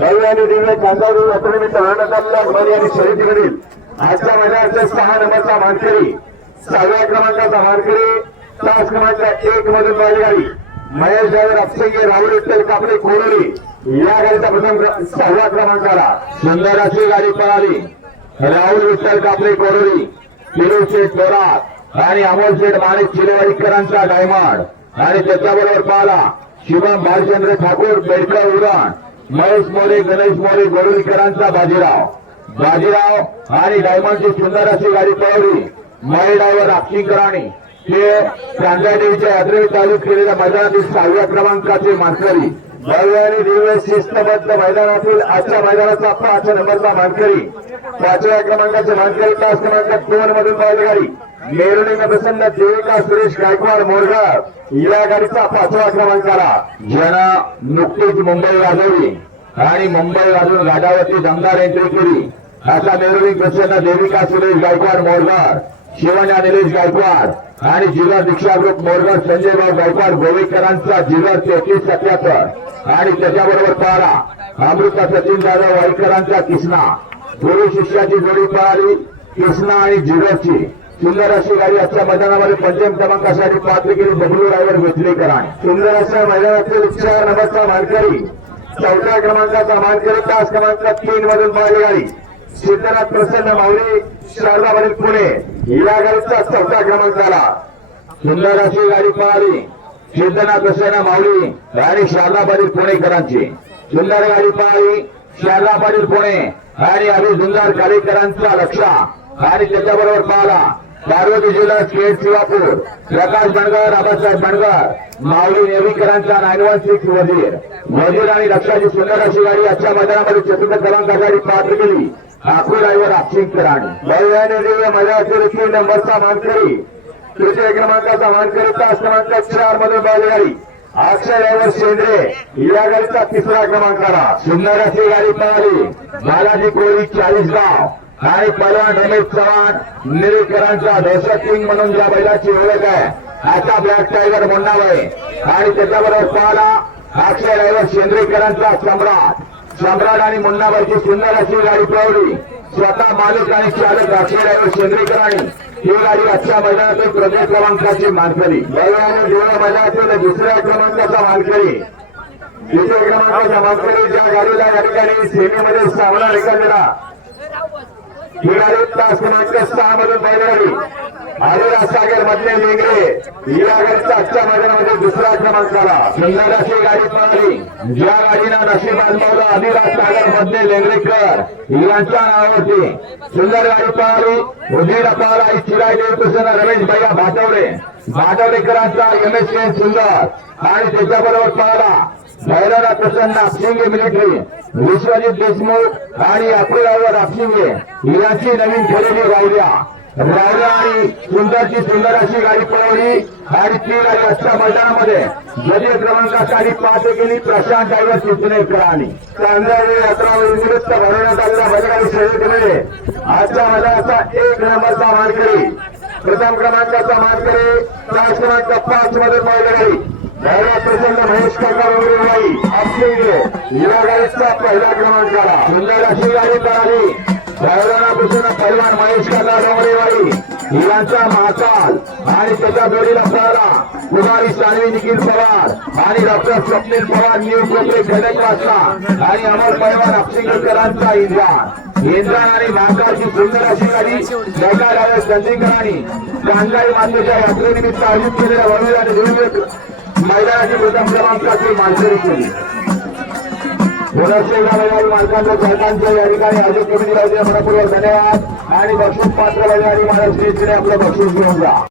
नवी आणि दिव्य कांदारू यात्रेनिमित्त राहण्यात आलेल्या आणि शहीद शर्यतीवरील आजच्या मैदानाच्या सहा नंबरचा मानकरी सहाव्या क्रमांकाचा मानकरी तास क्रमांक एक मधून गाडी महेश ड्रायव्हर अपसंगे राहुल विठ्ठल कापडे कोरोली. या गाडीचा प्रथम सहाव्या क्रमांकाला सुंदर अशी गाडी पळाली. राहुल विठ्ठल कापडे कोरोली. किरू शेठ थोरात. आणि अमोल शेठ माणिक चिलेवाडीकरांचा डायमंड. आणि त्याच्याबरोबर पाहला शिवम भालचंद्र ठाकूर बेडकर उरण. महेश मोरे गणेश मोरे गोरुलीकरांचा बाजीराव. बाजीराव आणि डायमंडची सुंदर अशी गाडी पळवली. महेश ड्रायव्हर अक्षिंकरांनी ते कांदादेवीच्या यात्रेने केलेल्या मैदानातील सहाव्या क्रमांकाचे मानकरी. भव्य आणि दिव्य शिस्तबद्ध मैदानातील आजच्या मैदानाचा पाचव्या नंबरचा मानकरी. पाचव्या क्रमांकाचे मानकरी तास क्रमांक दोन मधून बैलगाडी मेरुणीने प्रसन्न देविका सुरेश गायकवाड मोरगाव या गाडीचा पाचवा क्रमांकाला ज्यानं नुकतीच मुंबई गाजवली आणि मुंबई गाजून गाडावरती दमदार एंट्री केली. असा मेरुणी प्रसन्न देविका सुरेश गायकवाड मोरगाव. शिवण्या निलेश गायकवाड आणि जिल्हा दीक्षा ग्रुप मोरगाव संजयभाऊ गायकवाड गोवेकरांचा जिल्हा तेहतीस सत्याहत्तर. आणि त्याच्याबरोबर पारा अमृता सचिन जाधव वाईकरांचा किसना गुरु शिष्याची जोडी पळाली कृष्णा आणि जिगरची सुंदर अशी गाडी आजच्या मैदानामध्ये पंचम क्रमांकासाठी पात्र केली बबलू ड्रायव्हर वेचलेकरांनी सुंदर अशा मैदानातील उच्चार नगरचा मानकरी. चौथ्या क्रमांकाचा मानकरी तास क्रमांक तीन मधून पाहिली आली सिद्धनाथ प्रसन्न माऊली शारदावरील पुणे. या गाडीचा चौथ्या क्रमांकाला सुंदर अशी गाडी पळाली सिद्धनाथ प्रसन्न माऊली आणि शारदाबादी पुणेकरांची. सुंदर गाडी पळाली शारदाबादी पुणे आणि अभि कालेकरांचा लक्ष. आणि त्याच्याबरोबर पाहला. पार्वती जिल्हा state Shivapur Prakash Bangar Abasaheb Bangar Mauli नेवीकरांचा nine one six Wazir. Wazir आणि लक्षाची सुंदर अशी गाडी आजच्या मैदानामध्ये चतुर्थ क्रमांकासाठी पात्र केली. ठाकूर ड्रायव्हर अक्षिंकराणी भव्य आणि दिव्य मैदानातील तीन नंबरचा मानकरी. तृतीय क्रमांकाचा मानकरी तास क्रमांक चार मधून बैलगाडी. अक्षय ड्रायव्हर शेंद्रे या गाडीचा तिसरा क्रमांकाला. सुंदर अशी गाडी पळाली बालाजी कोळी चाळीस गाव आणि पलवान रमेश चव्हाण निरेकरांचा दहशत किंग म्हणून ज्या बैलाची ओळख आहे आता ब्लॅक टायगर म्हणणार आहे आणि त्याच्याबरोबर पाहिला अक्षय ड्रायव्हर शेंद्रेकरांचा सम्राट. सम्राट आणि मुन्नाबाईची सुंदर अशी गाडी पळवली. स्वतः मालक आणि चालक अक्षय ड्रायव्हर शेंद्रेकरांनी ही गाडी आजच्या मैदानातून प्रथम क्रमांकाची मानकरी. आणि जुळ्या मैदानातील दुसऱ्या क्रमांकाचा मानकरी. दुसऱ्या क्रमांकाचा मानकरी ज्या गाडीला या ठिकाणी सेमीमध्ये सामना रेखाटलेला ही गाडी तास क्रमांक सहा मधून बैलगाडी आलेला सागर मधले वेगळे. या आजच्या मैदानामध्ये दुसरा क्रमांकाला. सुंदर अशी गाडी पळाली. ज्या गाडीनं नशीब अनुभवलं आदिराज सागर मधले लेंगरेकर यांच्या नावावरती. सुंदर गाडी पळाली. उजीरा पळाला चिराय देवकृष्ण रमेश भैया भाटवडे. भाटवडेकरांचा एम एस सुंदर. आणि त्याच्याबरोबर पळाला. भैरवनाथ प्रसन्न सिंग मिलिटरी. विश्वजित देशमुख आणि अकोल्यावर आपशिंगे यांची नवीन खरेदी रावल्या रावल्या आणि सुंदरची सुंदर अशी गाडी पळवली आणि ती गाडी आजच्या मैदानामध्ये द्वितीय क्रमांकासाठी पाहते केली प्रशांत ड्रायव्हर चितनेकरांनी कांदावे यात्रा निमित्त भरवण्यात आलेल्या बैलगाडी शर्यतीमध्ये आजच्या मैदानाचा एक नंबरचा मानकरी प्रथम क्रमांकाचा मानकरी तास क्रमांक पाच मध्ये बैलगाडी भैरव प्रचंड महेश काका वगैरे नाही आपले पहिला गाडीचा पहिला क्रमांकाला सुंदर अशी गाडी पळाली. भैरवना प्रसन्न पैलवान महेश काका डोंगरेवाडी. यांचा महाकाल. आणि त्याच्या जोडीला पळाला. कुमारी सानवी निखिल पवार. आणि डॉक्टर स्वप्नील पवार न्यू कोपरे खडक वाचला आणि अमर पैलवान अक्षिंगकरांचा इंद्रा. इंद्रान आणि महाकाळची सुंदर अशी गाडी नका डाव्या संधिकरांनी मातेच्या यात्रेनिमित्त आयोजित केलेल्या भव्य आणि दिव्य मैदानाची प्रथम क्रमांकाची मानकरी केली. मालकांच्या सरकारच्या या ठिकाणी आयोजक कमिटी राहते धन्यवाद. आणि बक्षूस पात्र आणि महाराज श्री आपलं बक्षीस घेऊन जा.